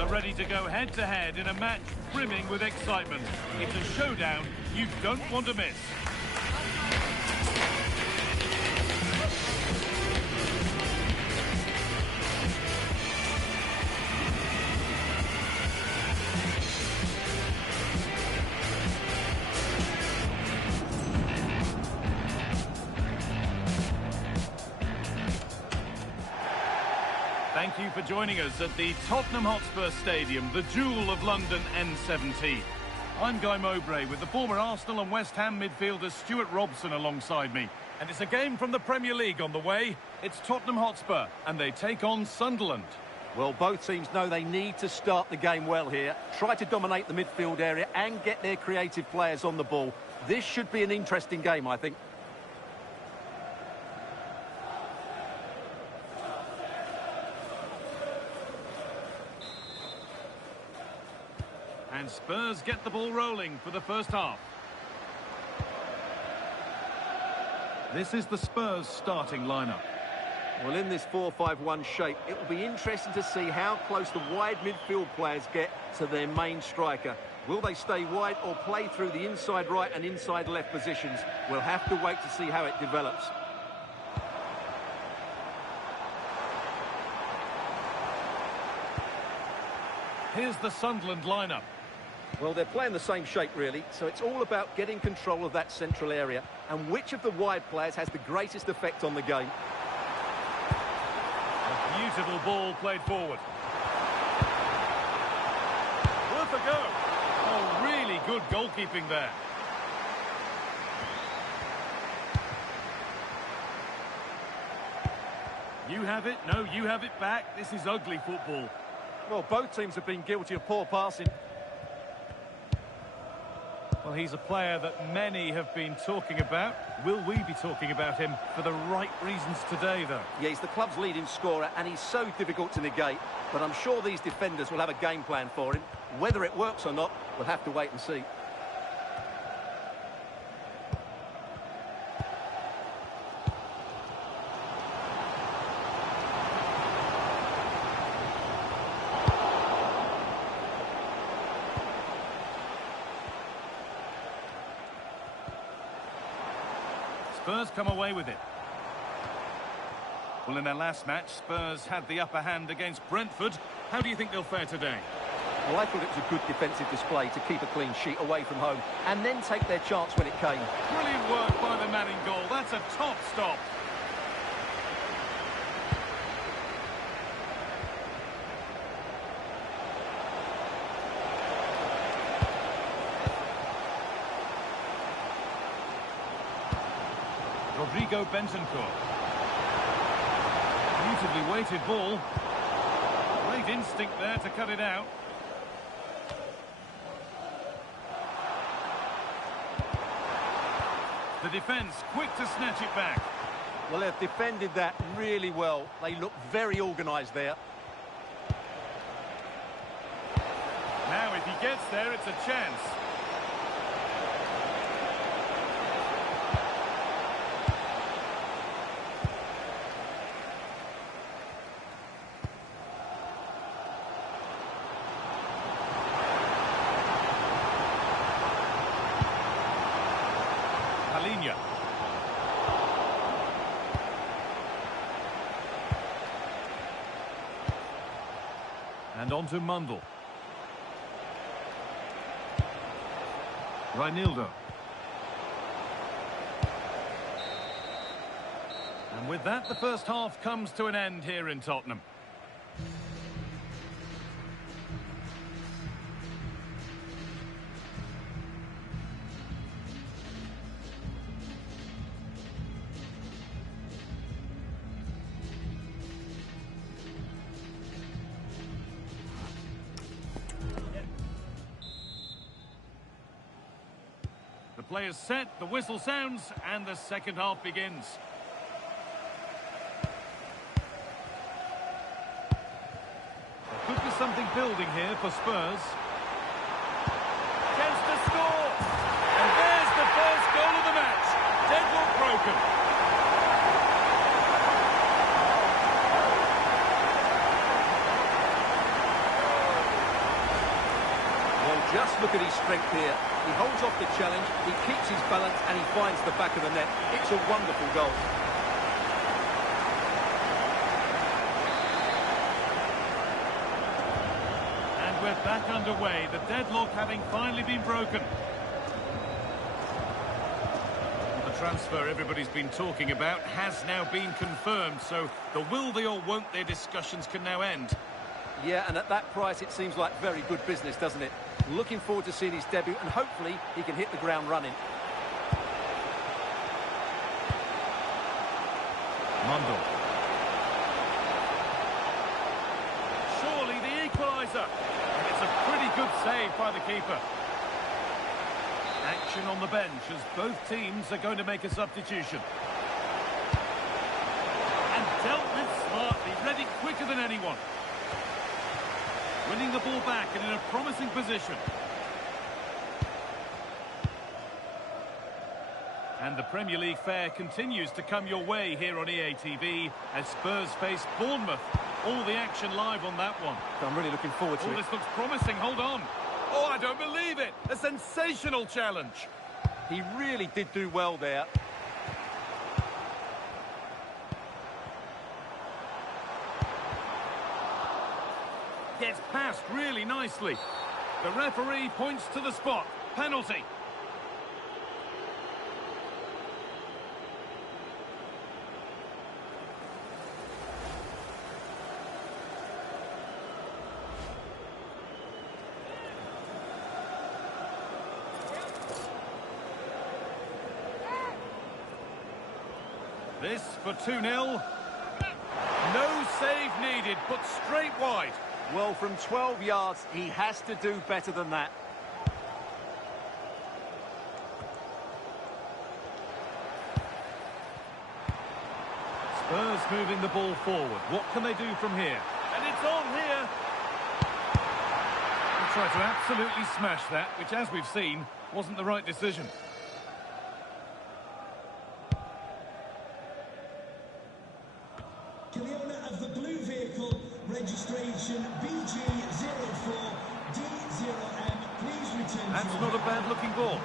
are ready to go head-to-head in a match brimming with excitement. It's a showdown you don't want to miss. Thank you for joining us at the Tottenham Hotspur Stadium, the jewel of London N17. I'm Guy Mowbray with the former Arsenal and West Ham midfielder Stuart Robson alongside me. And it's a game from the Premier League on the way. It's Tottenham Hotspur, and they take on Sunderland. Well, both teams know they need to start the game well here. Try to dominate the midfield area and get their creative players on the ball. This should be an interesting game, I think. And Spurs get the ball rolling for the first half. This is the Spurs starting lineup. Well, in this 4-5-1 shape, it will be interesting to see how close the wide midfield players get to their main striker. Will they stay wide or play through the inside right and inside left positions? We'll have to wait to see how it develops. Here's the Sunderland lineup. Well, they're playing the same shape, really, so it's all about getting control of that central area and which of the wide players has the greatest effect on the game. A beautiful ball played forward. Worth a go. Oh, really good goalkeeping there. You have it. No, you have it back. This is ugly football. Well, both teams have been guilty of poor passing. Well, he's a player that many have been talking about. Will we be talking about him for the right reasons today, though? Yeah, he's the club's leading scorer, and he's so difficult to negate. But I'm sure these defenders will have a game plan for him. Whether it works or not, we'll have to wait and see. Spurs come away with it. Well, in their last match, Spurs had the upper hand against Brentford. How do you think they'll fare today? Well, I thought it was a good defensive display to keep a clean sheet away from home and then take their chance when it came. Brilliant work by the man in goal. That's a top stop. Rodrigo Bentancur. Beautifully weighted ball. Great instinct there to cut it out. The defence quick to snatch it back. Well, they've defended that really well. They look very organised there. Now, if he gets there, it's a chance. Palhinha. And on to Mundle. Reinildo. And with that, the first half comes to an end here in Tottenham. The players set, the whistle sounds, and the second half begins. There could be something building here for Spurs. Chance to score! And there's the first goal of the match. Deadlock broken. his strength here. He holds off the challenge, he keeps his balance, and he finds the back of the net. It's a wonderful goal. And we're back underway, the deadlock having finally been broken. The transfer everybody's been talking about has now been confirmed, so the will they or won't they discussions can now end. Yeah, and at that price, it seems like very good business, doesn't it? Looking forward to seeing his debut, and hopefully he can hit the ground running. Mundle. Surely the equaliser. It's a pretty good save by the keeper. Action on the bench as both teams are going to make a substitution. And dealt with smartly, ready quicker than anyone. Winning the ball back and in a promising position. And the Premier League fare continues to come your way here on EA TV as Spurs face Bournemouth. All the action live on that one. I'm really looking forward to it. This looks promising, hold on. Oh, I don't believe it! A sensational challenge! He really did do well there. Gets past really nicely. The referee points to the spot. Penalty. This for 2-0. No save needed, but straight wide. Well, from 12 yards, he has to do better than that. Spurs moving the ball forward. What can they do from here? And it's on here. They tried to absolutely smash that, which, as we've seen, wasn't the right decision. To the owner of the blue vehicle, registration BG04D0M, please return. That's not a bad-looking ball.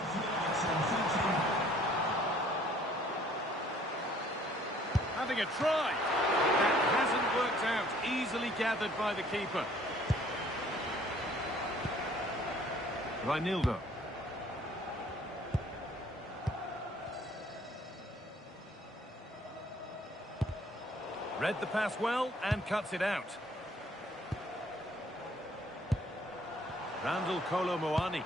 Having a try. That hasn't worked out. Easily gathered by the keeper. Reinildo. Read the pass well and cuts it out. Randall Kolo Muani.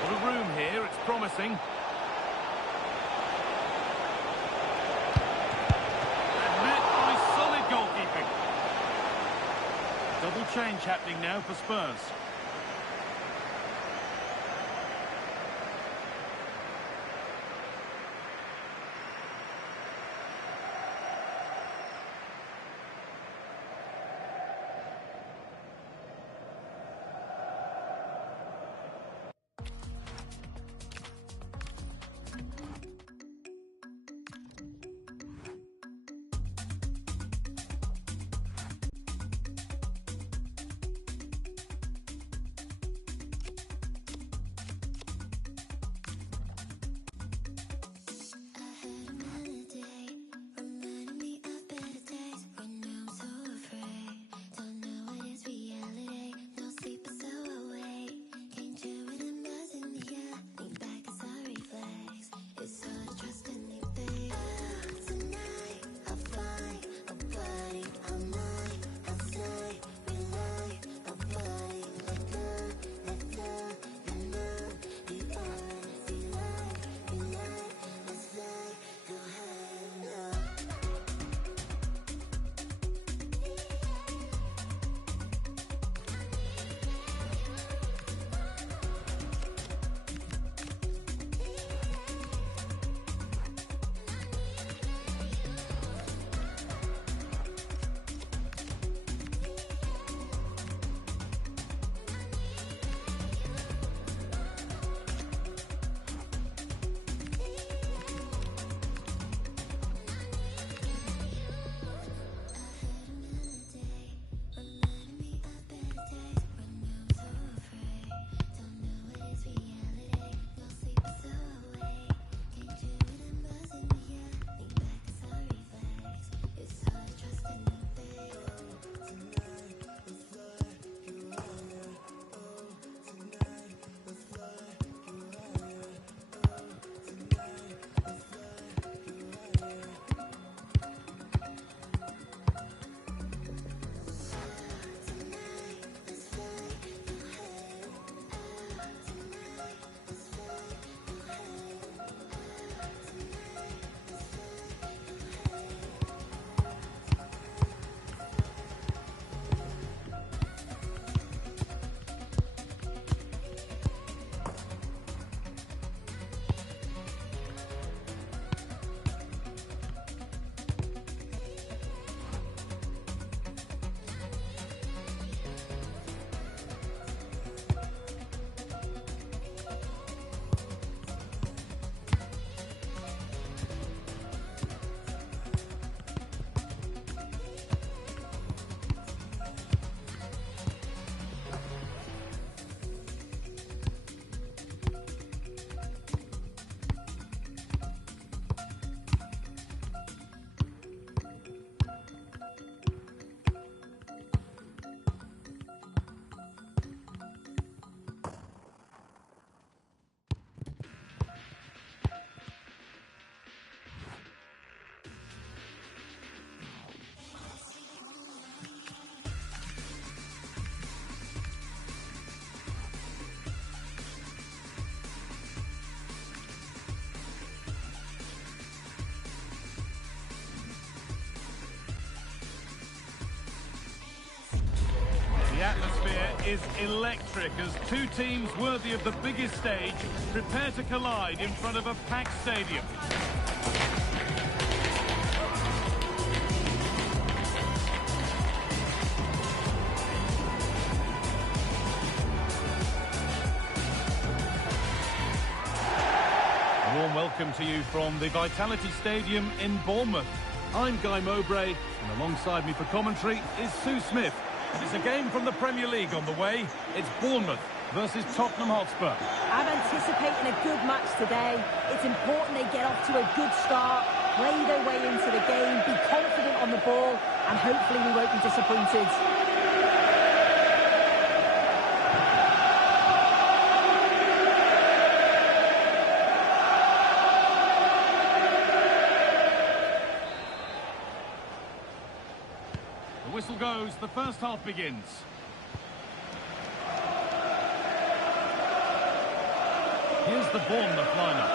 What a room here, it's promising. And met by solid goalkeeping. Double change happening now for Spurs. atmosphere is electric as two teams worthy of the biggest stage prepare to collide in front of a packed stadium. A warm welcome to you from the Vitality Stadium in Bournemouth. I'm Guy Mowbray, and alongside me for commentary is Sue Smith. It's a game from the Premier League on the way. It's Bournemouth versus Tottenham Hotspur. I'm anticipating a good match today. It's important they get off to a good start, play their way into the game, be confident on the ball, and hopefully we won't be disappointed. The whistle goes, the first half begins. Here's the Bournemouth lineup.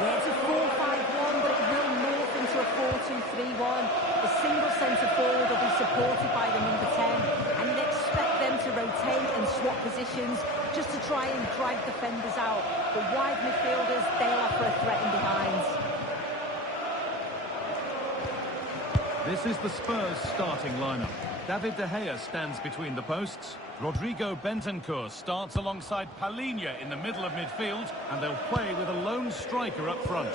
Yeah, it's a 4-5-1, but it will morph into a 4-2-3-1. The single centre forward will be supported by the number 10, and you'd expect them to rotate and swap positions just to try and drag defenders out. The wide midfielders, they'll offer a threat in behind. This is the Spurs starting lineup. David De Gea stands between the posts. Rodrigo Bentancur starts alongside Palhinha in the middle of midfield, and they'll play with a lone striker up front.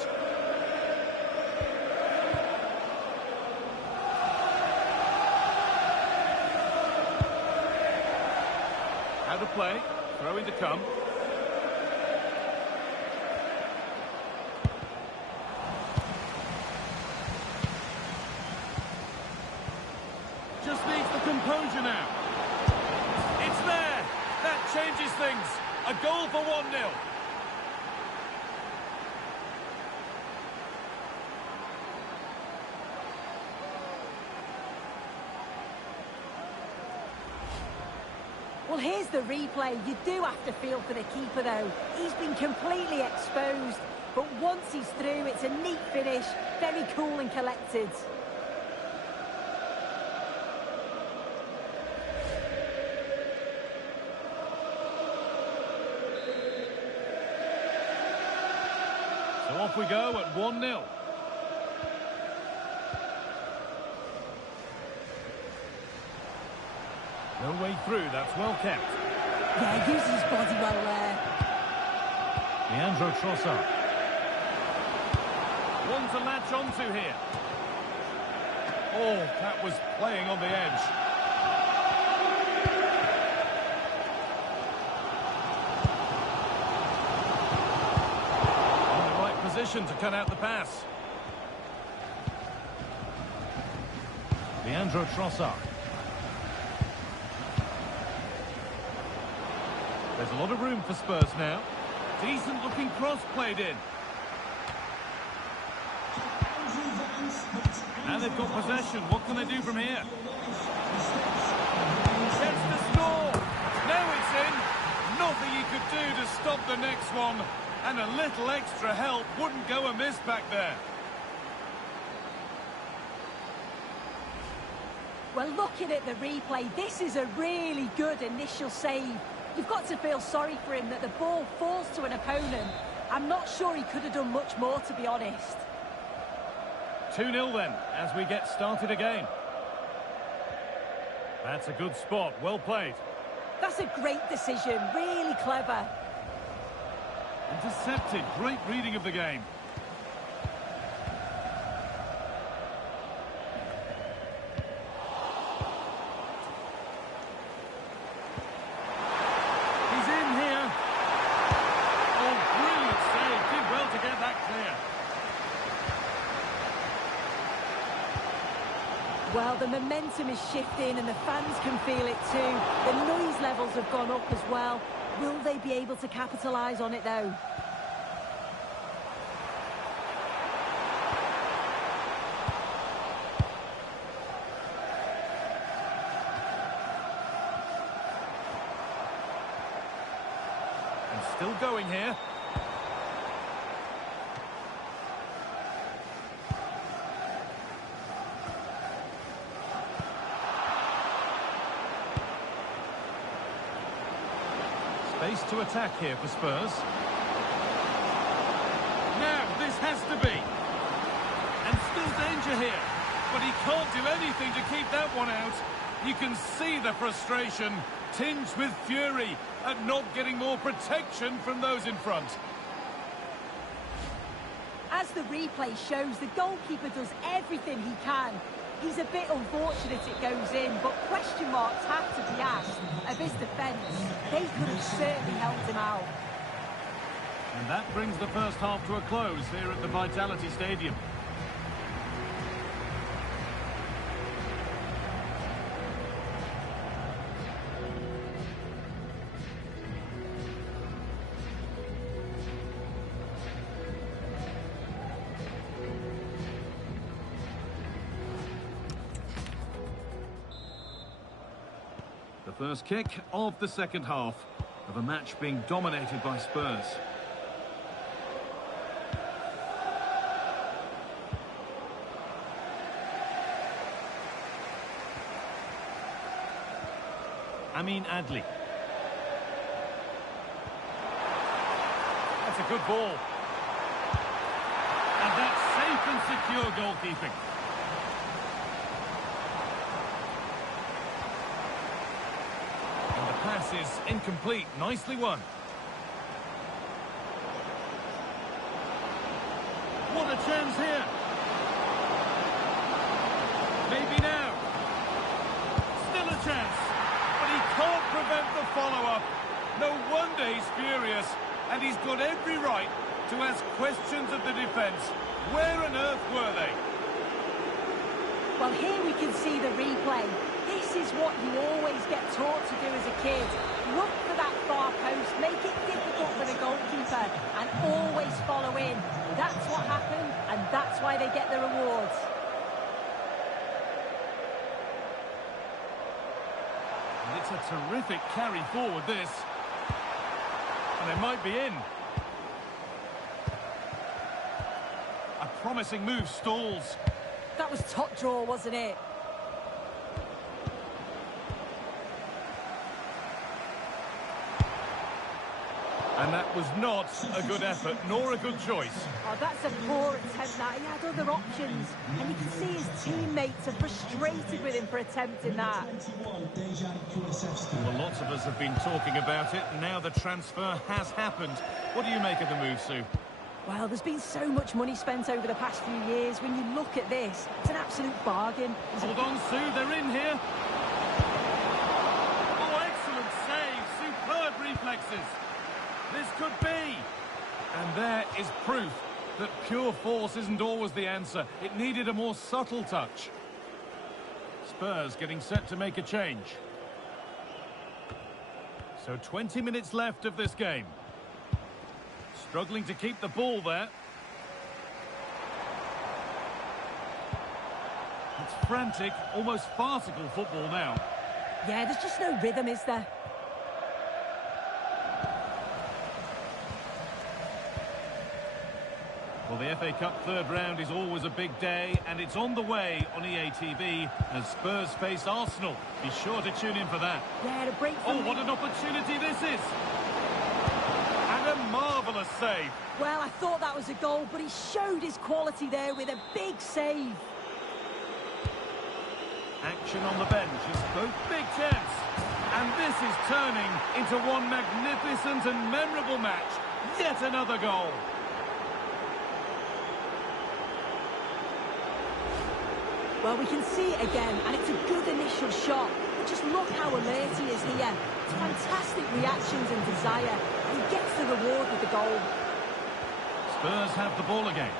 How to play, throw in to come. Just needs the composure now. It's there. That changes things. A goal for 1-0. Well, here's the replay. You do have to feel for the keeper, though. He's been completely exposed, but once he's through, it's a neat finish, very cool and collected. So off we go at 1-0. No way through, that's well kept. Yeah, uses his body well there. Leandro Trossard. One to latch onto here. Oh, that was playing on the edge. In the right position to cut out the pass. Leandro Trossard. There's a lot of room for Spurs now. Decent looking cross played in. And they've got possession. What can they do from here? Gets the score. Now it's in. Nothing he could do to stop the next one. And a little extra help wouldn't go amiss back there. Well, looking at the replay, this is a really good initial save. You've got to feel sorry for him that the ball falls to an opponent. I'm not sure he could have done much more, to be honest. 2-0 then, as we get started again. That's a good spot, well played. That's a great decision, really clever. Intercepted, great reading of the game. He's in here. Oh, brilliant save, did well to get that clear. Well, the momentum is shifting and the fans can feel it too. The noise levels have gone up as well. Will they be able to capitalise on it, though? And still going here. Space to attack here for Spurs. Now, this has to be. And still danger here. But he can't do anything to keep that one out. You can see the frustration, tinged with fury, at not getting more protection from those in front. As the replay shows, the goalkeeper does everything he can. He's a bit unfortunate it goes in, but question marks have to be asked of his defence. They could have certainly helped him out. And that brings the first half to a close here at the Vitality Stadium. The first kick of the second half of a match being dominated by Spurs. Amin Adli. That's a good ball. And that's safe and secure goalkeeping. And the pass is incomplete. Nicely won. What a chance here. Maybe now. Still a chance. But he can't prevent the follow-up. No wonder he's furious. And he's got every right to ask questions of the defence. Where on earth were they? Well, here we can see the replay. This is what you always get taught to do as a kid. Look for that far post, make it difficult for the goalkeeper, and always follow in. That's what happened, and that's why they get the rewards. And it's a terrific carry forward, this. And they might be in. A promising move stalls. That was top draw, wasn't it? And that was not a good effort, nor a good choice. Oh, that's a poor attempt, that. He had other options. And you can see his teammates are frustrated with him for attempting that. Well, lots of us have been talking about it. Now the transfer has happened. What do you make of the move, Sue? Well, there's been so much money spent over the past few years. When you look at this, it's an absolute bargain. Hold on, Sue, they're in here. Oh, excellent save. Superb reflexes. This could be. And there is proof that pure force isn't always the answer. It needed a more subtle touch. Spurs getting set to make a change. So 20 minutes left of this game. Struggling to keep the ball there. It's frantic, almost farcical football now. Yeah, there's just no rhythm, is there? Well, the FA Cup third round is always a big day, and it's on the way on EA TV as Spurs face Arsenal. Be sure to tune in for that. Yeah, to break Oh, from what an opportunity this is! And a marvellous save. Well, I thought that was a goal, but he showed his quality there with a big save. Action on the bench is both big chance. And this is turning into one magnificent and memorable match. Yet another goal. Well, we can see it again, and it's a good initial shot. But just look how alert he is here. It's fantastic reactions and desire, and he gets the reward with the goal. Spurs have the ball again.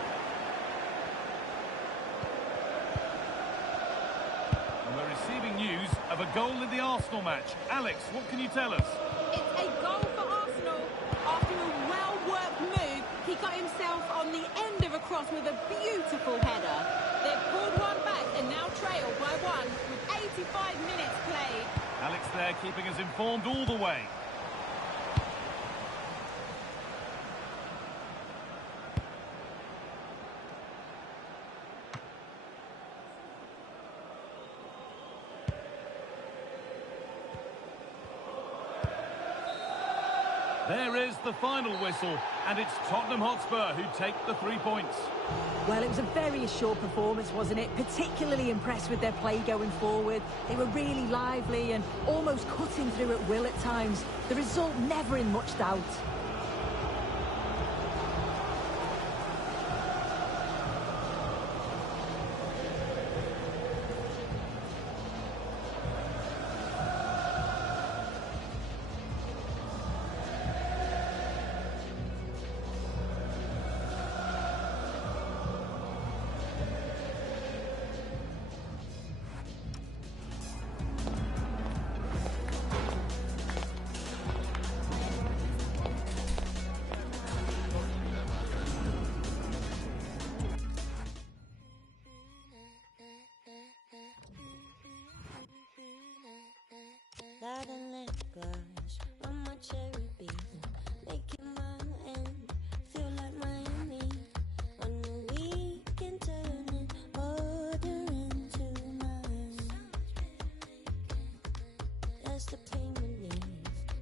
And we're receiving news of a goal in the Arsenal match. Alex, what can you tell us? It's a goal for Arsenal. After a well-worked move, he got himself on the end of a cross with a beautiful header. They've pulled one back and now trail by one with 85 minutes played. Alex there keeping us informed all the way. There is the final whistle, and it's Tottenham Hotspur who take the 3 points. Well, it was a very assured performance, wasn't it? Particularly impressed with their play going forward. They were really lively and almost cutting through at will at times. The result never in much doubt. Light a lip gloss on my cherry beam, making my end feel like Miami. On the weekend, turning order into mine. That's the pain relief,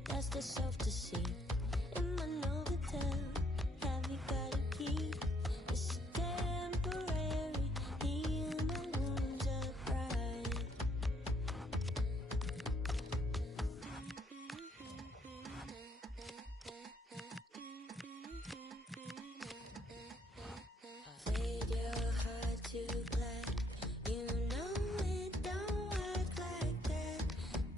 that's the self-deceit. In my Novotel, have you got a key? It's temporary, heal my wounds of pride. Fade your heart to black. You know it don't work like that.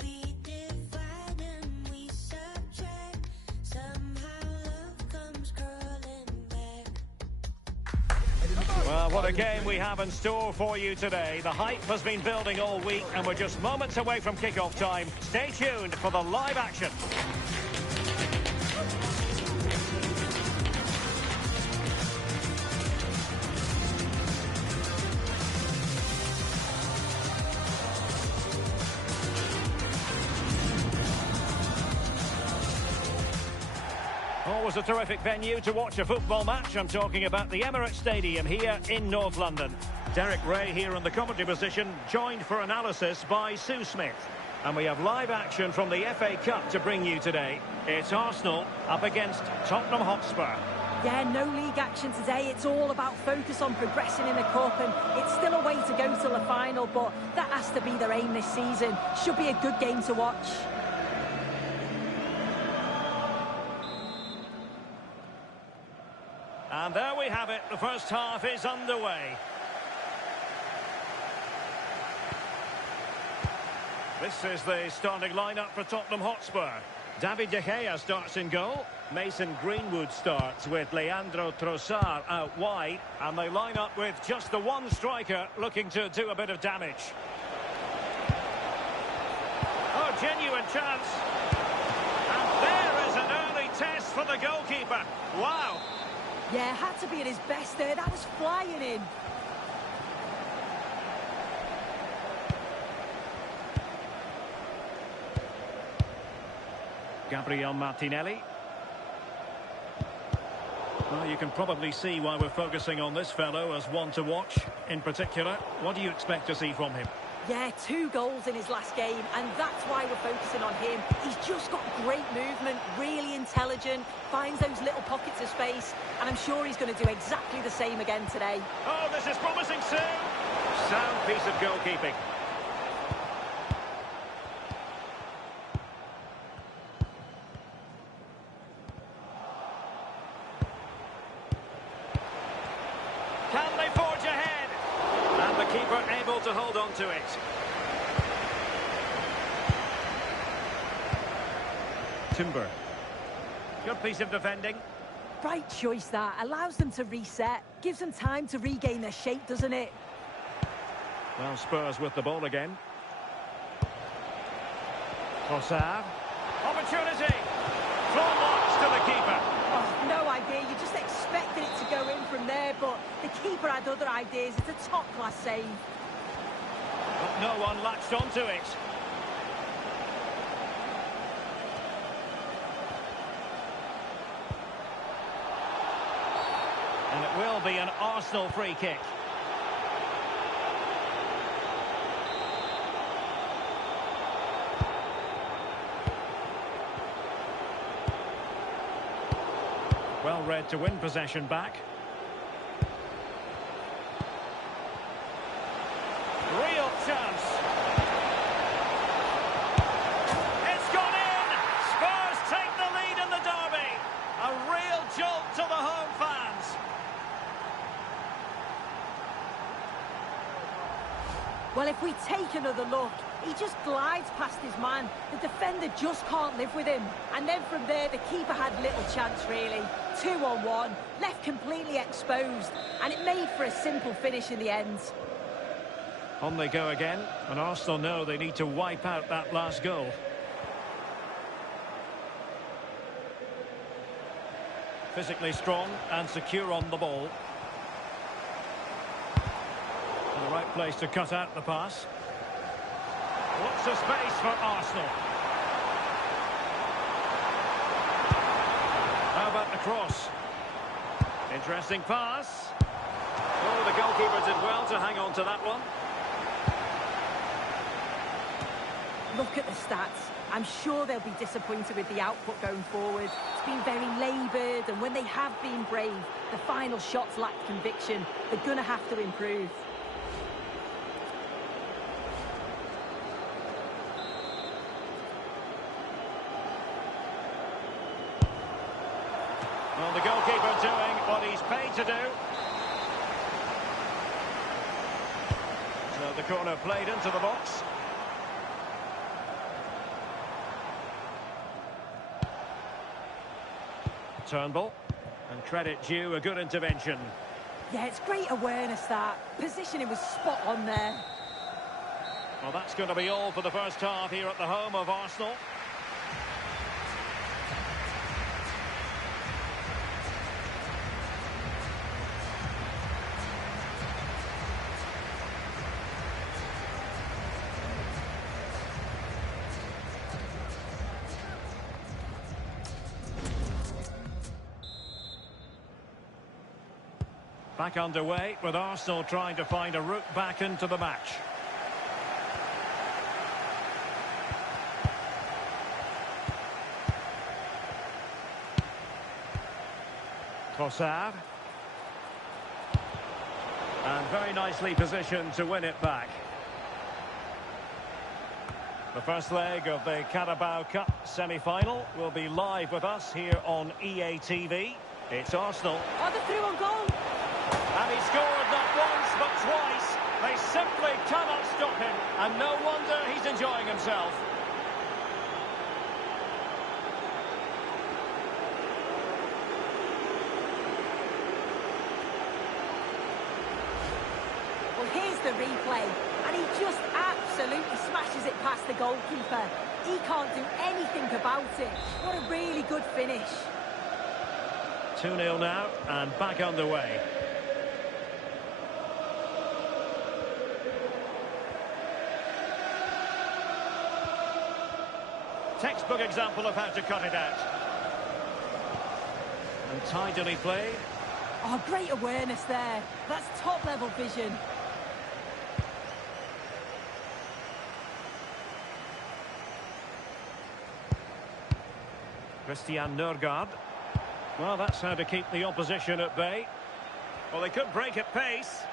We divide and we subtract. Somehow love comes crawling back. Well, what a game we have in store for you today. The hype has been building all week, and we're just moments away from kickoff time. Stay tuned for the live action. Always a terrific venue to watch a football match. I'm talking about the Emirates Stadium here in North London. Derek Ray here in the commentary position, joined for analysis by Sue Smith. And we have live action from the FA Cup to bring you today. It's Arsenal up against Tottenham Hotspur. Yeah, no league action today. It's all about focus on progressing in the Cup, and it's still a way to go till the final, but that has to be their aim this season. Should be a good game to watch. And there we have it. The first half is underway. This is the starting lineup for Tottenham Hotspur. David De Gea starts in goal. Mason Greenwood starts with Leandro Trossard out wide. And they line up with just the one striker looking to do a bit of damage. Oh, genuine chance. And there is an early test for the goalkeeper. Wow. Yeah, had to be at his best there. That was flying in. Gabriel Martinelli. Well, you can probably see why we're focusing on this fellow as one to watch. In particular, what do you expect to see from him? Yeah, 2 goals in his last game, and that's why we're focusing on him. He's just got great movement, really intelligent, finds those little pockets of space, and I'm sure he's going to do exactly the same again today. Oh, this is promising, Sue. Sound piece of goalkeeping. Can they forge ahead? And the keeper able to hold on to it. Timber. Good piece of defending. Right choice that. Allows them to reset. Gives them time to regain their shape, doesn't it? Well, Spurs with the ball again. Trossard. Opportunity. Full marks to the keeper. Oh, no idea. You just expected it to go in from there, but the keeper had other ideas. It's a top-class save. But no one latched onto it. And it will be an Arsenal free kick. Well read to win possession back. Real chance. It's gone in! Spurs take the lead in the derby. A real jolt to the home fans. Well, if we take another look, he just glides past his man. The defender just can't live with him. And then from there, the keeper had little chance, really. 2-on-1, left completely exposed. And it made for a simple finish in the end. On they go again, and Arsenal know they need to wipe out that last goal. Physically strong and secure on the ball. In the right place to cut out the pass. Lots of space for Arsenal. How about the cross? Interesting pass. Oh, the goalkeeper did well to hang on to that one. Look at the stats. I'm sure they'll be disappointed with the output going forward. It's been very laboured, and when they have been brave, the final shots lacked conviction. They're going to have to improve. Well, the goalkeeper doing what he's paid to do. So the corner played into the box. Turnbull, and credit due, a good intervention. Yeah, it's great awareness, that. Positioning was spot on there. Well, that's going to be all for the first half here at the home of Arsenal. Back underway with Arsenal trying to find a route back into the match. Trossard. And very nicely positioned to win it back. The first leg of the Carabao Cup semi-final will be live with us here on EA TV. It's Arsenal. Oh, the through on goal. And he scored not once but twice. They simply cannot stop him. And no wonder he's enjoying himself. Well, here's the replay. And he just absolutely smashes it past the goalkeeper. He can't do anything about it. What a really good finish. 2-0 now and back underway. Textbook example of how to cut it out. And tidily played. Oh, great awareness there. That's top-level vision. Christian Nørgaard. Well, that's how to keep the opposition at bay. Well, they could break at pace.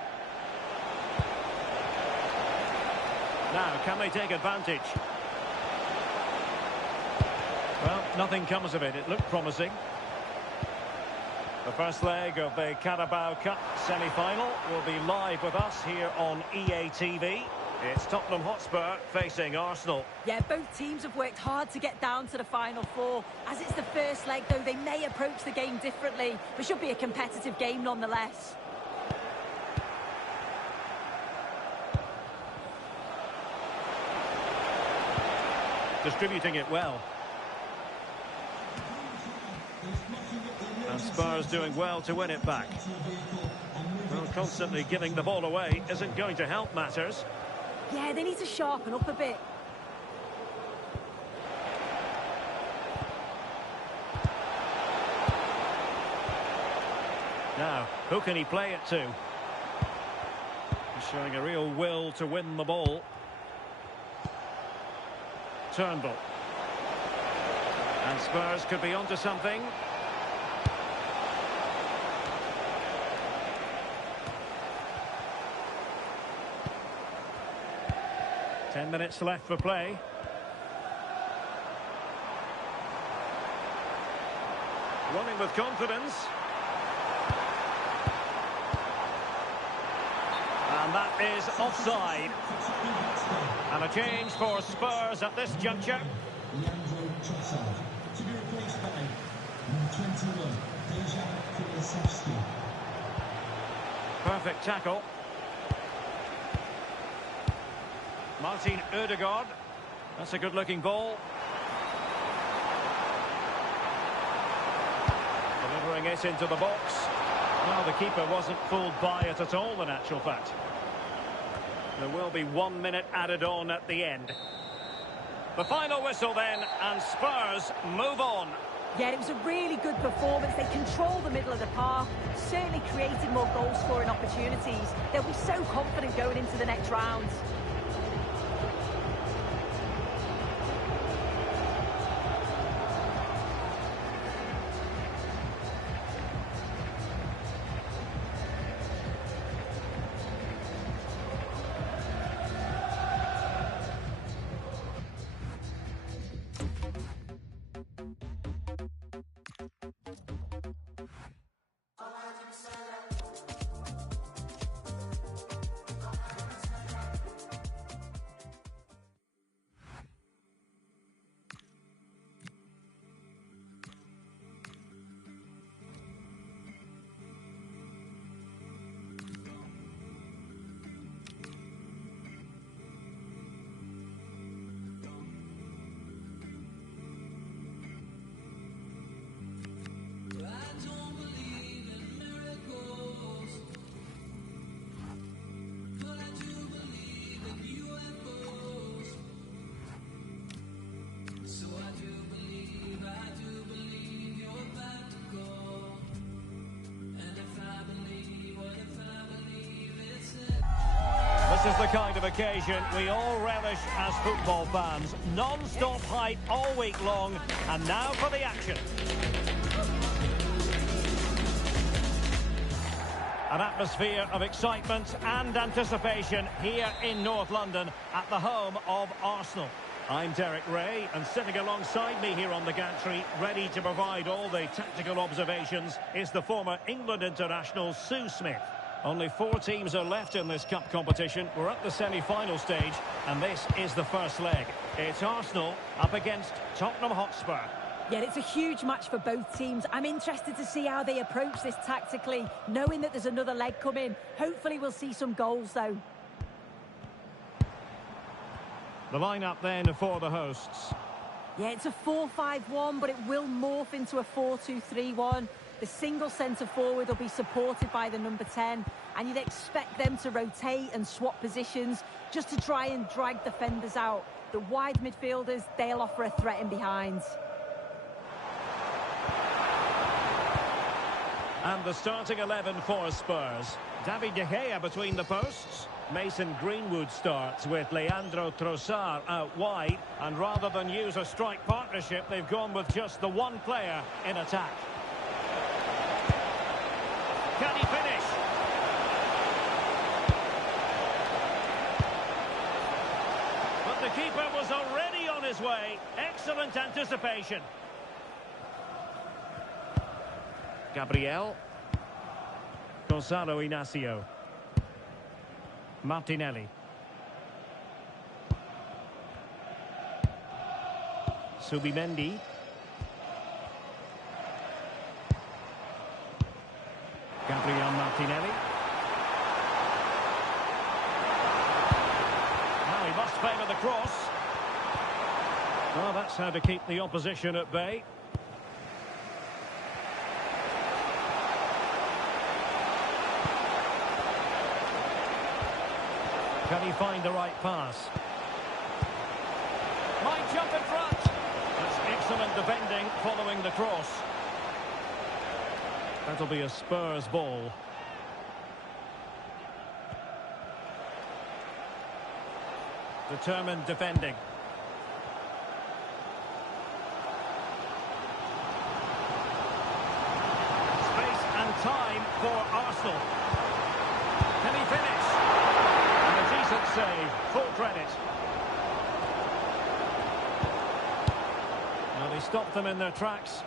Now, can they take advantage? Well, nothing comes of it. It looked promising. The first leg of the Carabao Cup semi-final will be live with us here on EA TV. It's Tottenham Hotspur facing Arsenal. Yeah, both teams have worked hard to get down to the final four. As it's the first leg, though, they may approach the game differently. It should be a competitive game nonetheless. Distributing it well. And Spurs doing well to win it back. Well, constantly giving the ball away isn't going to help matters. Yeah, they need to sharpen up a bit. Now, who can he play it to? He's showing a real will to win the ball. Turnbull. And Spurs could be onto something. 10 minutes left for play. Running with confidence. And that is offside. And a change for Spurs at this juncture. Leandro Trossard to be replaced by number 21, Dejan Kulusevski. Perfect tackle. Martin Ødegaard. That's a good-looking ball. Delivering it into the box. Well, the keeper wasn't fooled by it at all, in actual fact. There will be 1 minute added on at the end. The final whistle then, and Spurs move on. Yeah, it was a really good performance. They controlled the middle of the park, certainly created more goal-scoring opportunities. They'll be so confident going into the next round. This is the kind of occasion we all relish as football fans. Non-stop hype all week long, and now for the action. An atmosphere of excitement and anticipation here in North London at the home of Arsenal. I'm Derek Ray, and sitting alongside me here on the gantry, ready to provide all the tactical observations, is the former England international Sue Smith. Only 4 teams are left in this cup competition. We're at the semi-final stage, and this is the first leg. It's Arsenal up against Tottenham Hotspur. Yeah, it's a huge match for both teams. I'm interested to see how they approach this tactically, knowing that there's another leg coming. Hopefully we'll see some goals, though. The lineup then for the hosts. Yeah, it's a 4-5-1, but it will morph into a 4-2-3-1. The single centre-forward will be supported by the number 10, and you'd expect them to rotate and swap positions just to try and drag defenders out. The wide midfielders, they'll offer a threat in behind. And the starting 11 for Spurs. David De Gea between the posts. Mason Greenwood starts with Leandro Trossard out wide. And rather than use a strike partnership, they've gone with just the one player in attack. Can he finish? But the keeper was already on his way. Excellent anticipation. Gabriel. Gonzalo Inacio. Martinelli. Subimendi. Gabriel Martinelli. Now he must favour the cross. Well, that's how to keep the opposition at bay. Can he find the right pass? Might jump in front. That's excellent defending following the cross. That'll be a Spurs ball. Determined defending. Space and time for Arsenal. Can he finish? And a decent save, full credit. They stopped them in their tracks.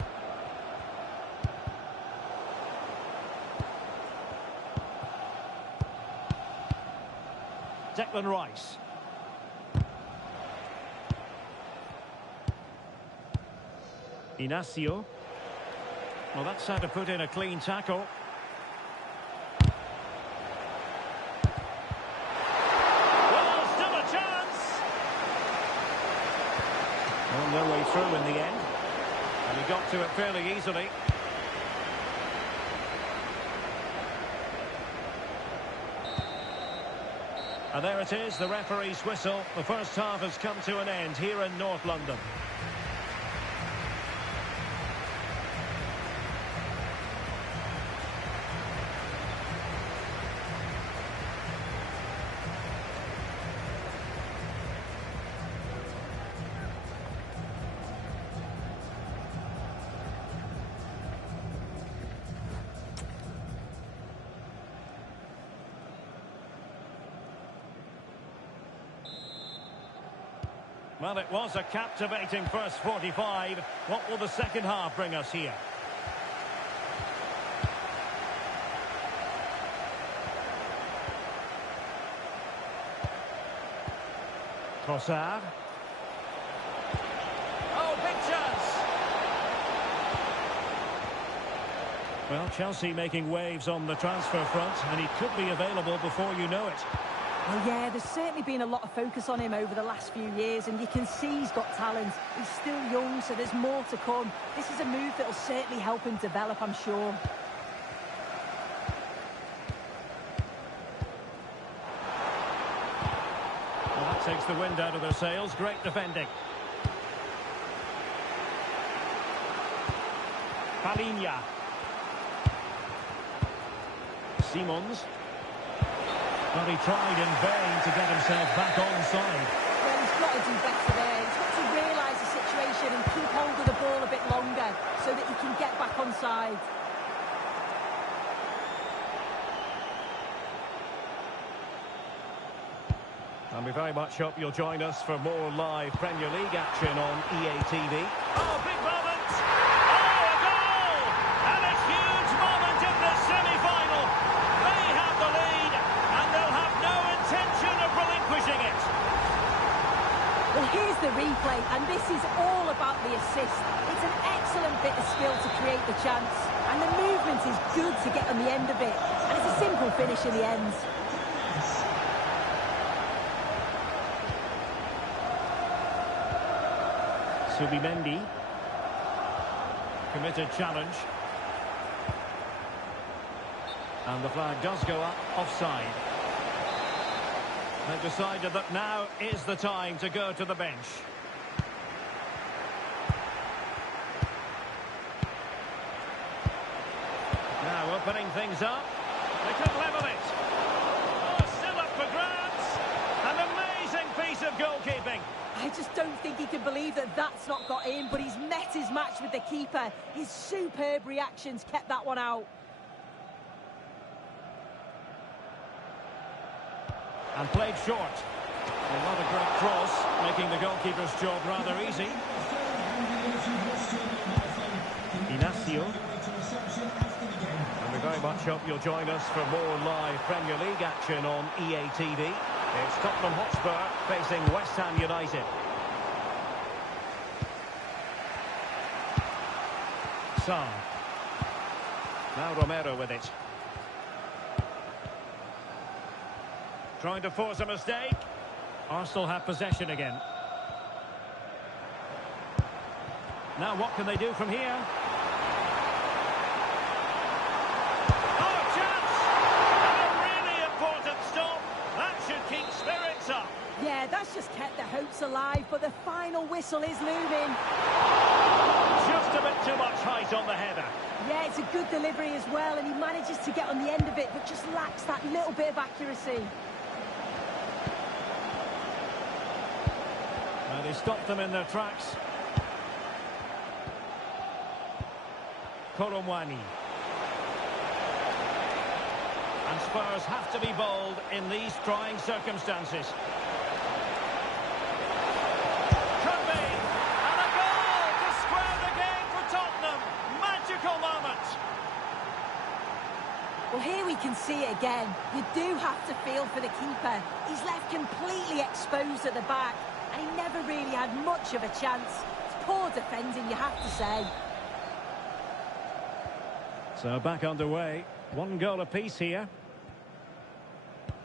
Declan Rice. Inacio. Well, that's how to put in a clean tackle. Well, still a chance. Well, no way through in the end. And he got to it fairly easily. And there it is, the referee's whistle. The first half has come to an end here in North London. Well, it was a captivating first 45. What will the second half bring us here? Trossard. Oh, big chance! Well, Chelsea making waves on the transfer front, and he could be available before you know it. Well, yeah, there's certainly been a lot of focus on him over the last few years, and you can see he's got talent. He's still young, so there's more to come. This is a move that will certainly help him develop, I'm sure. Well, that takes the wind out of their sails. Great defending. Palhinha. Simons. Well, he tried in vain to get himself back onside. Well, he's got to do better there. He's got to realise the situation and keep hold of the ball a bit longer so that he can get back onside. And we very much hope you'll join us for more live Premier League action on EA TV. Oh, big moment! Oh, a goal! And a huge moment in the semi-final. They have the lead, and they'll have no intention of relinquishing it. Well, here's the replay, and this is all about the assist. It's an excellent bit of skill to create the chance, and the movement is good to get on the end of it. And it's a simple finish in the end. Subimendi. Committed challenge. And the flag does go up, offside. They've decided that now is the time to go to the bench. Now opening things up. They could level it. Oh, still up for grabs. An amazing piece of goalkeeping. I just don't think he can believe that that's not got in, but he's met his match with the keeper. His superb reactions kept that one out. And played short. Another great cross, making the goalkeeper's job rather easy. Inacio. And we very much hope you'll join us for more live Premier League action on EA TV. It's Tottenham Hotspur facing West Ham United. Sarr. Now Romero with it. Trying to force a mistake. Arsenal have possession again. Now what can they do from here? Oh, chance! And a really important stop. That should keep spirits up. Yeah, that's just kept the hopes alive, but the final whistle is looming. Just a bit too much height on the header. Yeah, it's a good delivery as well, and he manages to get on the end of it, but just lacks that little bit of accuracy. Well, they stopped them in their tracks. Koromwani. And Spurs have to be bold in these trying circumstances. Could be. And a goal to square can see it again. You do have to feel for the keeper. He's left completely exposed at the back, and he never really had much of a chance. It's poor defending, you have to say. So back underway. 1 goal apiece here.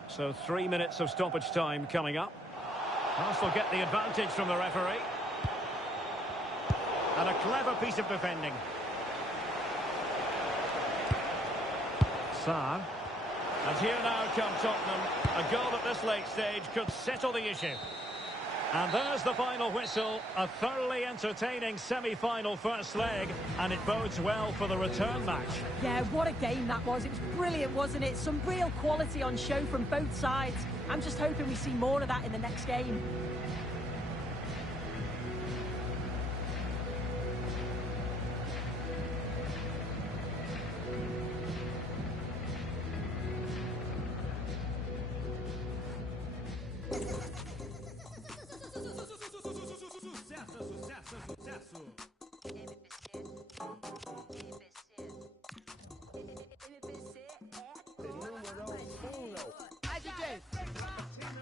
So 3 minutes of stoppage time coming up. Arsenal get the advantage from the referee. And a clever piece of defending. Sarr. And here now come Tottenham. A goal at this late stage could settle the issue. And there's the final whistle. A thoroughly entertaining semi-final first leg. And it bodes well for the return match. Yeah, what a game that was. It was brilliant, wasn't it? Some real quality on show from both sides. I'm just hoping we see more of that in the next game.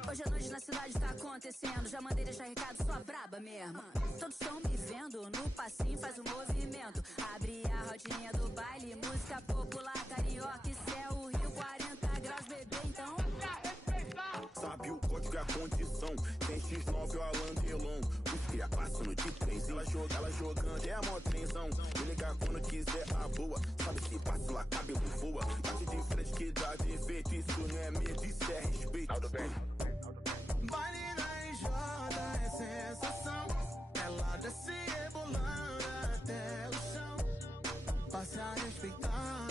Hoje à noite na cidade tá acontecendo. Já mandei deixar recado, só braba mesmo. Todos estão me vendo, no passinho faz o movimento. Abre a rodinha do baile, música popular carioca. Isso é o Rio, 40 graus, bebê, então. Sabe o código é a condição. Tem X9 ou Alan Delon. Os cria passando de três. Ela jogando é a mó trenzão. Me ligar quando quiser a boa. Sabe se passa lá, cabelo voa. Bate de frente que dá defeito. Isso não é medo, isso é respeito. Tudo bem. Baile na enxada é sensação. Ela desce rebolando até o chão. Passe a respeitar.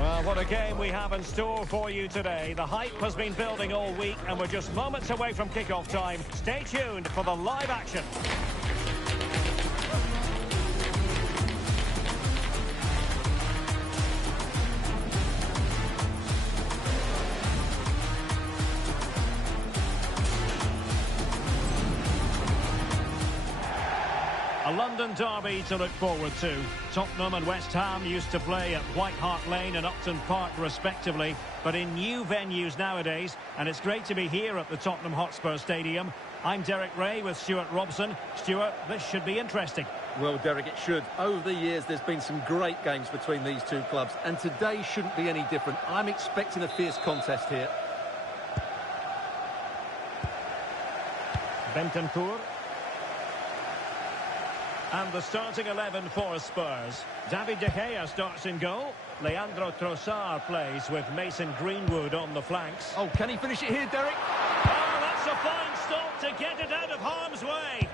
Well, what a game we have in store for you today. The hype has been building all week, and we're just moments away from kick-off time. Stay tuned for the live action. A London derby to look forward to. Tottenham and West Ham used to play at White Hart Lane and Upton Park respectively, but in new venues nowadays, and it's great to be here at the Tottenham Hotspur Stadium. I'm Derek Ray with Stuart Robson. Stuart, this should be interesting. Well, Derek, it should. Over the years, there's been some great games between these two clubs, and today shouldn't be any different. I'm expecting a fierce contest here. Bentancur. And the starting 11 for Spurs. David De Gea starts in goal. Leandro Trossard plays with Mason Greenwood on the flanks. Oh, can he finish it here, Derek? Oh, that's a fine stop to get it out of harm's way.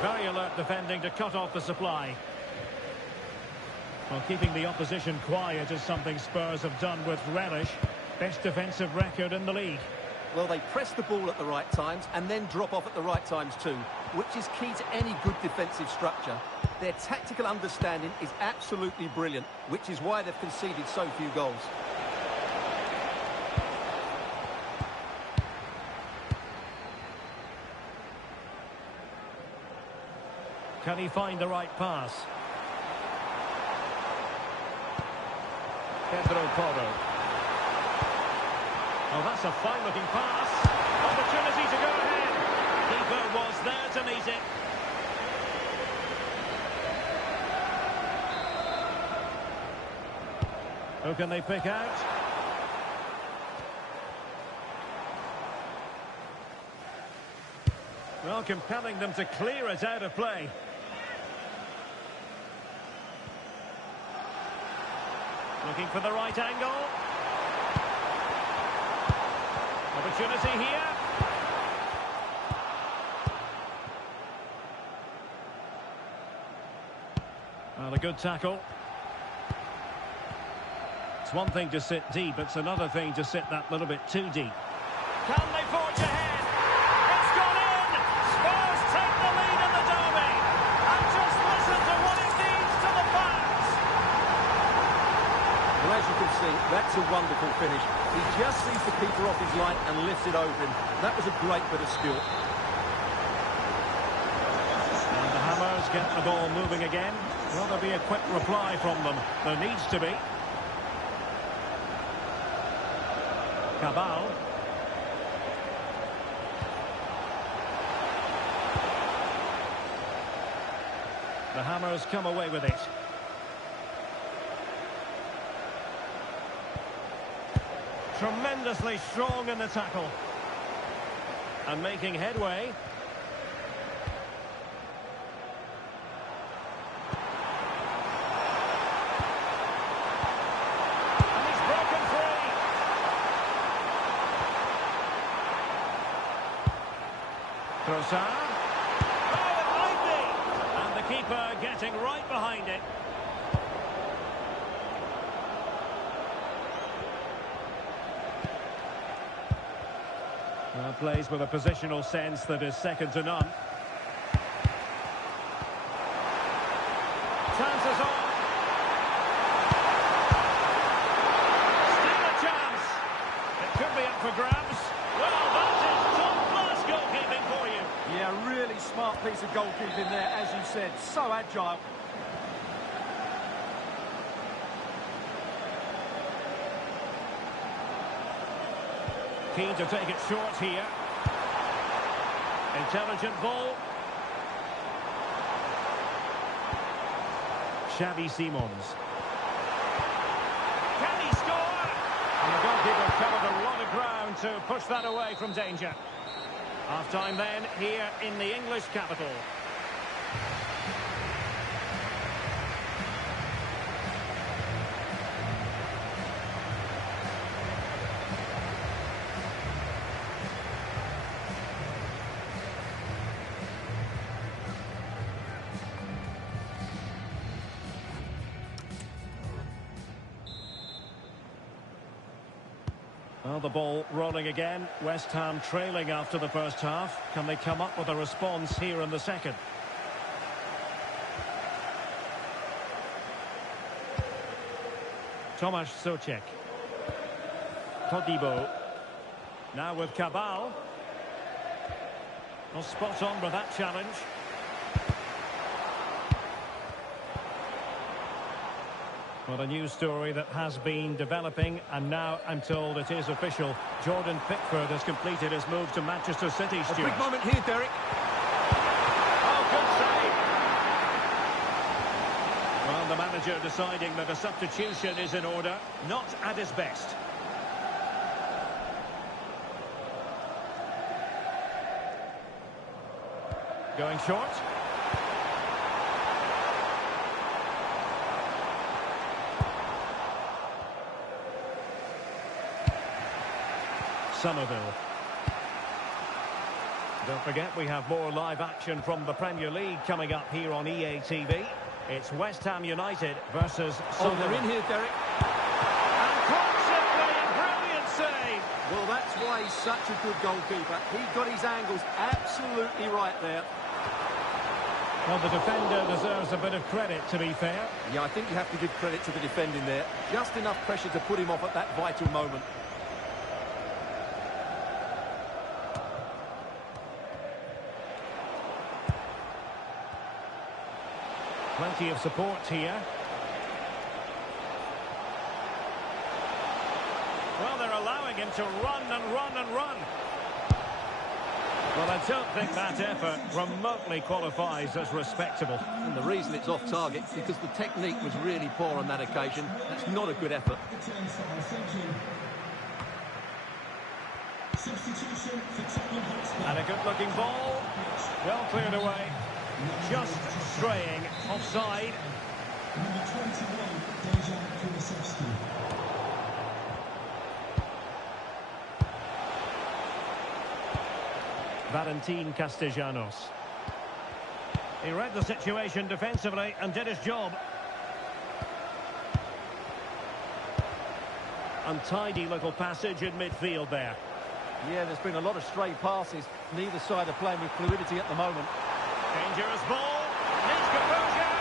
Very alert defending to cut off the supply. Well, keeping the opposition quiet is something Spurs have done with relish. Best defensive record in the league. Well, they press the ball at the right times and then drop off at the right times too, which is key to any good defensive structure. Their tactical understanding is absolutely brilliant, which is why they've conceded so few goals. Can he find the right pass? Pedro Porro. Oh, that's a fine-looking pass. Opportunity to go ahead. Keeper was there to meet it. Who can they pick out? Well, compelling them to clear it out of play. Looking for the right angle. Opportunity here. Well, a good tackle. It's one thing to sit deep, it's another thing to sit that little bit too deep. Can they forge ahead? It's gone in! Spurs take the lead in the derby! And just listen to what it means to the fans! Well, as you can see, that's a wonderful finish. He just sees the keeper off his line and lifts it over him. That was a great bit of skill. And the Hammers get the ball moving again. Well, there'll be a quick reply from them. There needs to be. Cabal. The Hammers come away with it. Tremendously strong in the tackle. And making headway. And he's broken free. Trossard. Oh, it might be. And the keeper getting right behind it. Well, plays with a positional sense that is second to none. Chances on. Still a chance. It could be up for grabs. Well, that is top-class goalkeeping for you. Yeah, really smart piece of goalkeeping there, as you said. So agile. Keen to take it short here. Intelligent ball. Xavi Simons. Can he score? And the goalkeeper covered a lot of ground to push that away from danger. Half-time then, here in the English capital. Well, the ball rolling again. West Ham trailing after the first half. Can they come up with a response here in the second? Tomasz Souček. Todibo. Now with Cabal. Well, spot on with that challenge. Well, a news story that has been developing, and now I'm told it is official. Jordan Pickford has completed his move to Manchester City, Stuart. A big moment here, Derek. Oh, good save. Well, the manager deciding that a substitution is in order, not at his best. Going short. Somerville. Don't forget, we have more live action from the Premier League coming up here on EA TV. It's West Ham United versus Sunderland. Oh, they're in here, Derek. And constantly, brilliant save. Well, that's why he's such a good goalkeeper. He got his angles absolutely right there. Well, the defender deserves a bit of credit, to be fair. Yeah, I think you have to give credit to the defending there. Just enough pressure to put him off at that vital moment. Plenty of support here. Well, they're allowing him to run and run and run. Well, I don't think that effort remotely qualifies as respectable. And the reason it's off target is because the technique was really poor on that occasion. That's not a good effort. And a good-looking ball. Well cleared away. Just straying offside. Number 21, Dejan Kulusevski. Valentin Castellanos. He read the situation defensively and did his job. Untidy little passage in midfield there. Yeah, there's been a lot of stray passes. Neither side are playing with fluidity at the moment. Dangerous ball. Needs composure.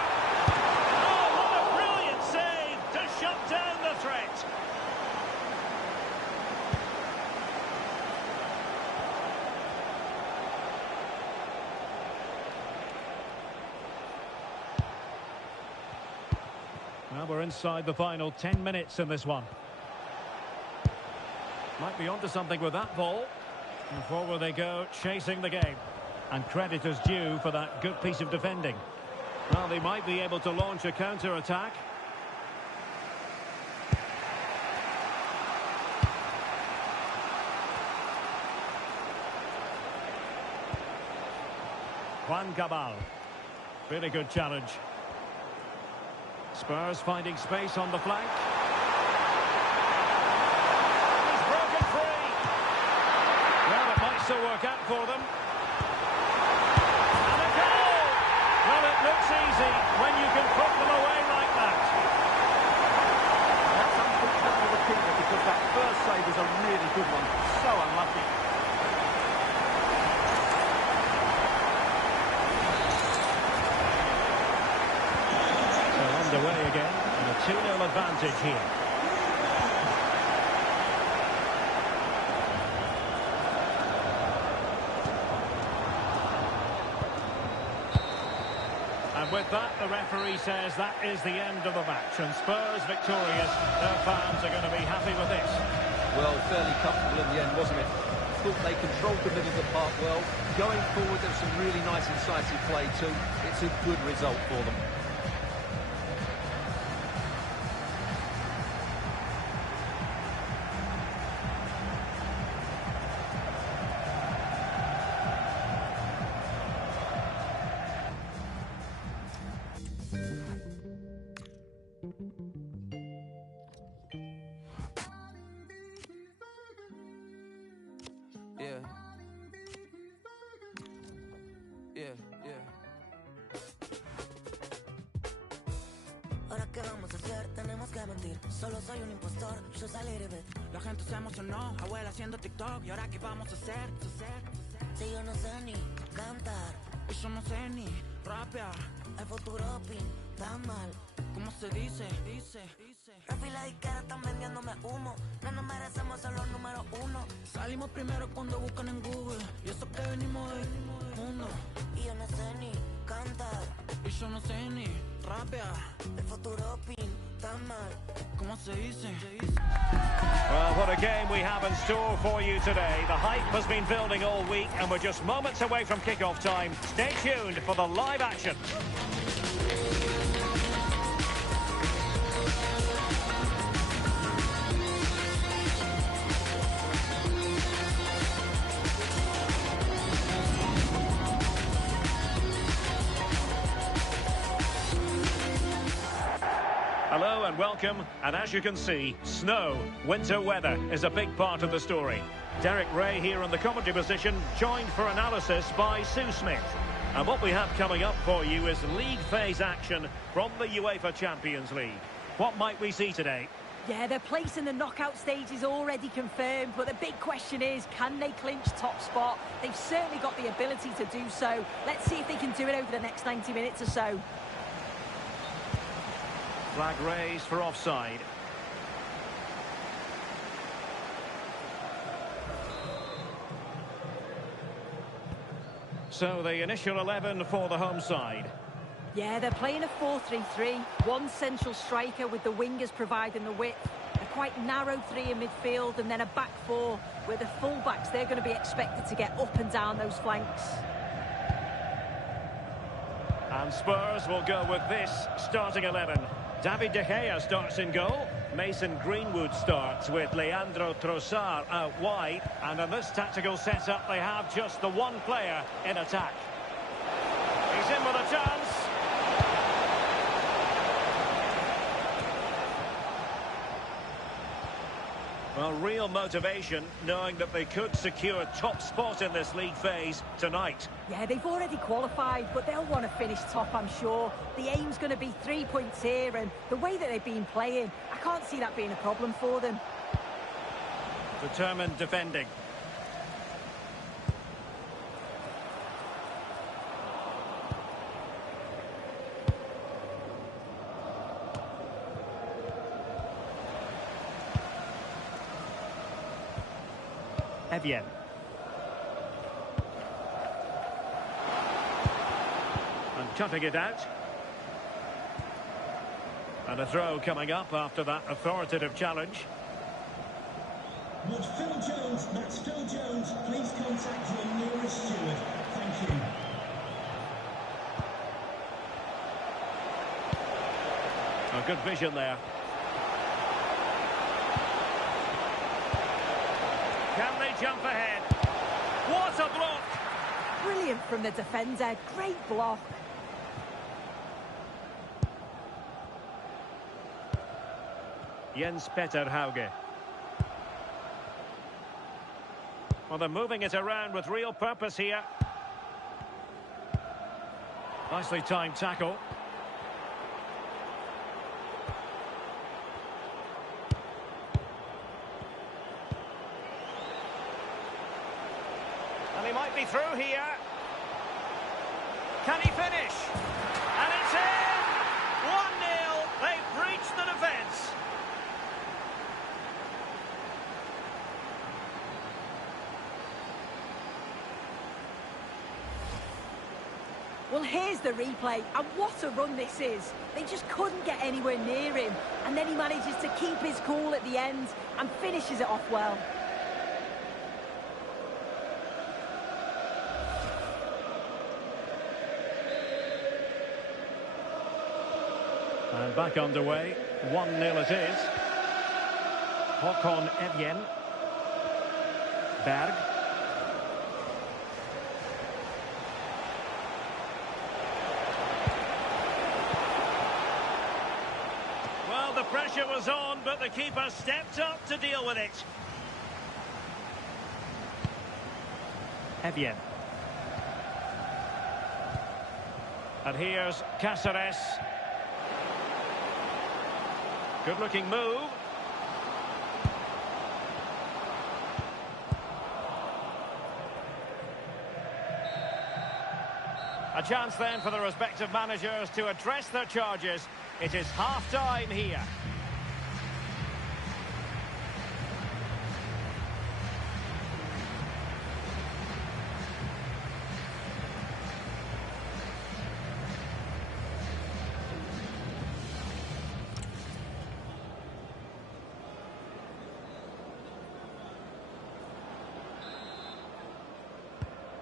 Oh, what a brilliant save to shut down the threat. Well, we're inside the final 10 minutes in this one. Might be onto something with that ball. And forward they go, chasing the game. And credit is due for that good piece of defending. Well, they might be able to launch a counter-attack. Juan Cabal. Really good challenge. Spurs finding space on the flank. He's broken free. Well, it might still work out for them. And a goal! Well, it looks easy when you can put them away like that. That's unfortunate for the keeper because that first save was a really good one. So unlucky. Away again, and a 2-0 advantage here. And with that, the referee says that is the end of the match, and Spurs victorious. Their fans are going to be happy with this. Well, fairly comfortable in the end, wasn't it? I thought they controlled the middle of the park well. Going forward, there's some really nice incisive play too. It's a good result for them. Ahora qué vamos a hacer, tenemos que mentir. Solo soy un impostor, yo saliré de. La gente se emocionó, abuela haciendo TikTok. ¿Y ahora qué vamos a hacer? Si yo no sé ni cantar, y yo no sé ni rapear. El futuro pinta mal. ¿Cómo se dice? Rafi y la disquera están vendiéndome humo. No nos merecemos ser los número uno. Salimos primero cuando buscan en Google. Y eso que venimos del mundo. Y yo no sé ni cantar. Y yo no sé ni rapear. El futuro pinta mal. ¿Cómo se dice? Well, what a game we have in store for you today. The hype has been building all week, and we're just moments away from kick-off time. Stay tuned for the live action. Hello and welcome, and as you can see, snow, winter weather is a big part of the story. Derek Ray here in the commentary position, joined for analysis by Sue Smith. And what we have coming up for you is league phase action from the UEFA Champions League. What might we see today? Yeah, their place in the knockout stage is already confirmed, but the big question is, can they clinch top spot? They've certainly got the ability to do so. Let's see if they can do it over the next 90 minutes or so. Flag raised for offside. So the initial 11 for the home side. Yeah, they're playing a 4-3-3. One central striker with the wingers providing the width. A quite narrow three in midfield and then a back four where the full-backs, they're going to be expected to get up and down those flanks. And Spurs will go with this starting 11. David De Gea starts in goal. Mason Greenwood starts with Leandro Trossard out wide. And in this tactical setup, they have just the one player in attack. He's in with a chance. Well, real motivation, knowing that they could secure top spot in this league phase tonight. Yeah, they've already qualified, but they'll want to finish top, I'm sure. The aim's going to be 3 points here, and the way that they've been playing, I can't see that being a problem for them. Determined defending. Evian. And cutting it out. And a throw coming up after that authoritative challenge. Would Phil Jones, that's Phil Jones, please contact your nearest steward. Thank you. A good vision there. Can they jump ahead? What a block! Brilliant from the defender. Great block. Jens Petter Hauge. Well, they're moving it around with real purpose here. Nicely timed tackle. And he might be through here. Can he finish? And it's in! 1-0. They've breached the defence. Well, here's the replay, and what a run this is. They just couldn't get anywhere near him, and then he manages to keep his cool at the end and finishes it off well. And back underway, 1-0 it is. Håkon Evjen. Berg. Well, the pressure was on, but the keeper stepped up to deal with it. Evjen. And here's Cáceres. Good-looking move. A chance then for the respective managers to address their charges. It is half-time here.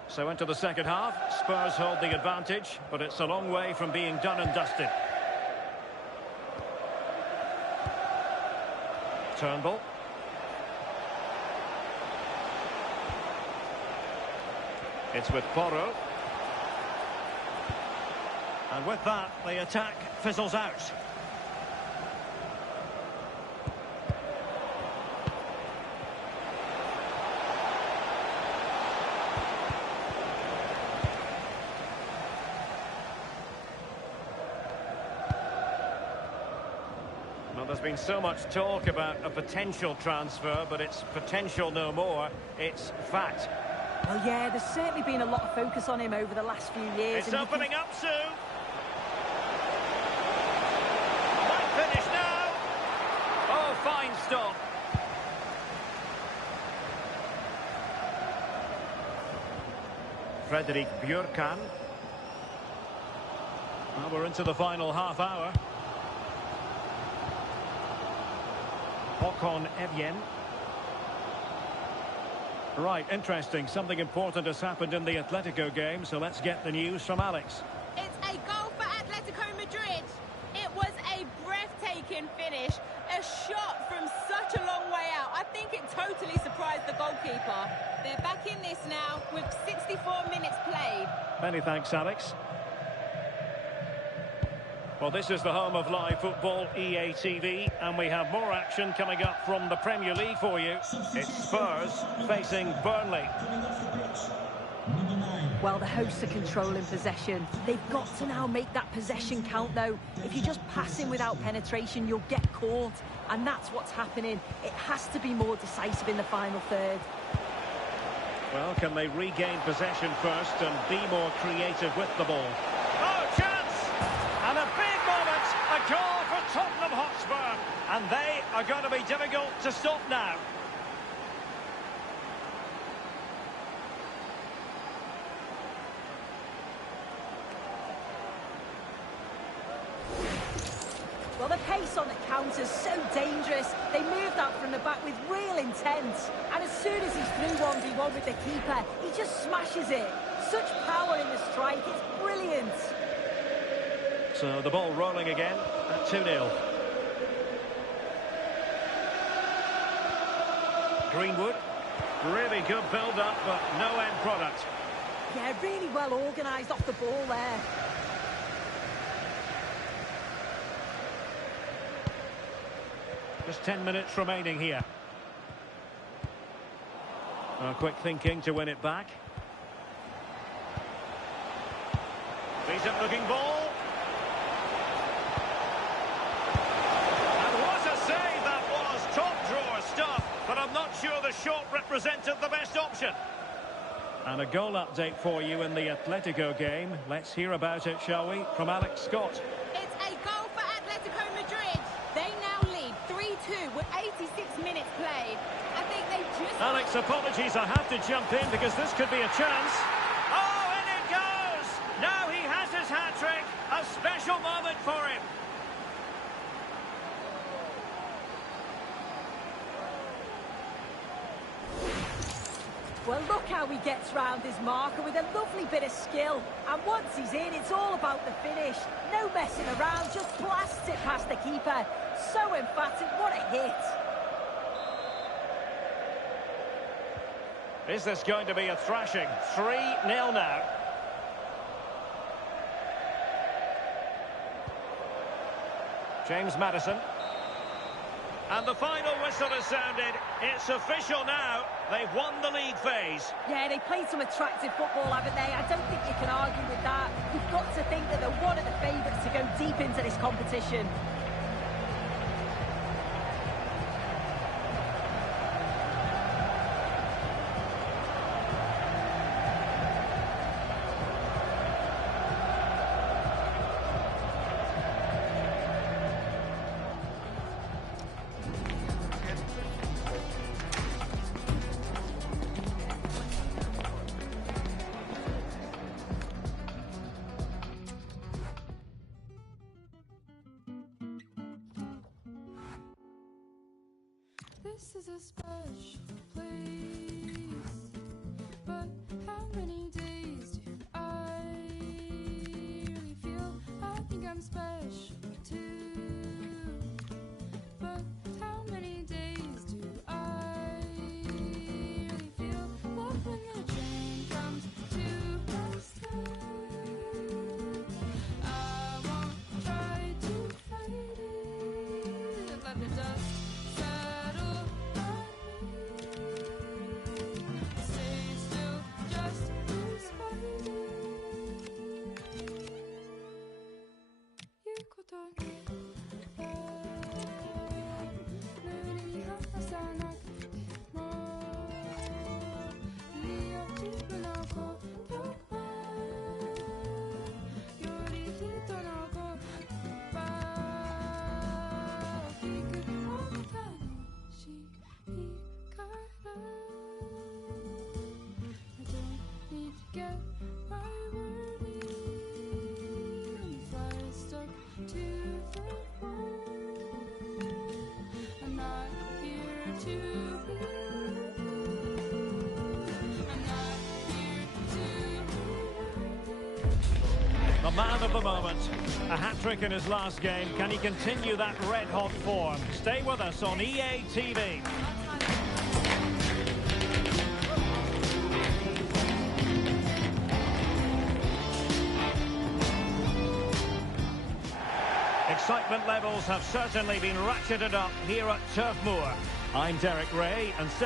So into the second half, Spurs hold the advantage, but it's a long way from being done and dusted. Turnbull. It's with Porro. And with that, the attack fizzles out. Well, there's been so much talk about a potential transfer, but it's potential no more. It's fact. Well, yeah, there's certainly been a lot of focus on him over the last few years. It's opening up soon. Might finish now. Oh, fine stop. Fredrik Björkan. Well, we're into the final half hour. Håkon Evjen. Right, interesting. Something important has happened in the Atletico game, so let's get the news from Alex. It's a goal for Atletico Madrid. It was a breathtaking finish. A shot from such a long way out. I think it totally surprised the goalkeeper. They're back in this now with 64 minutes played. Many thanks, Alex. Well, this is the home of live football, EA TV, and we have more action coming up from the Premier League for you. It's Spurs facing Burnley. Well, the hosts are controlling possession. They've got to now make that possession count, though. If you just pass in without penetration, you'll get caught. And that's what's happening. It has to be more decisive in the final third. Well, can they regain possession first and be more creative with the ball? Oh, chance! And a big moment, a goal for Tottenham Hotspur. And they are going to be difficult to stop now. Well, the pace on the counter's so dangerous. They moved out from the back with real intent. And as soon as he's through 1v1 with the keeper, he just smashes it. Such power in the strike, it's brilliant. So the ball rolling again at 2-0. Greenwood, really good build-up, but no end product. Yeah, really well organised off the ball there. Just 10 minutes remaining here. Quick thinking to win it back. Decent looking ball. And what a save that was. Top drawer stuff. But I'm not sure the shot represented the best option. And a goal update for you in the Atletico game. Let's hear about it, shall we, from Alex Scott. It's a goal for Atletico Madrid. They now lead 3-2 with 86 minutes played. I think they just... Alex, apologies, I have to jump in because this could be a chance. Oh, and it goes! Now he has his hat-trick. A special moment for him. Well, look how he gets round his marker with a lovely bit of skill. And once he's in, it's all about the finish. No messing around, just blasts it past the keeper. So emphatic, what a hit. Is this going to be a thrashing? 3-0 now. James Maddison. And the final whistle has sounded. It's official now. They've won the league phase. Yeah, they played some attractive football, haven't they? I don't think you can argue with that. You've got to think that they're one of the favourites to go deep into this competition. This is a special place, but how many days do I really feel? I think I'm special too, but how many days do I really feel? Love when the train comes to a stop. I won't try to fight it, let the dust settle. The man of the moment, a hat-trick in his last game. Can he continue that red-hot form? Stay with us on EA TV. Excitement levels have certainly been ratcheted up here at Turf Moor. I'm Derek Ray, and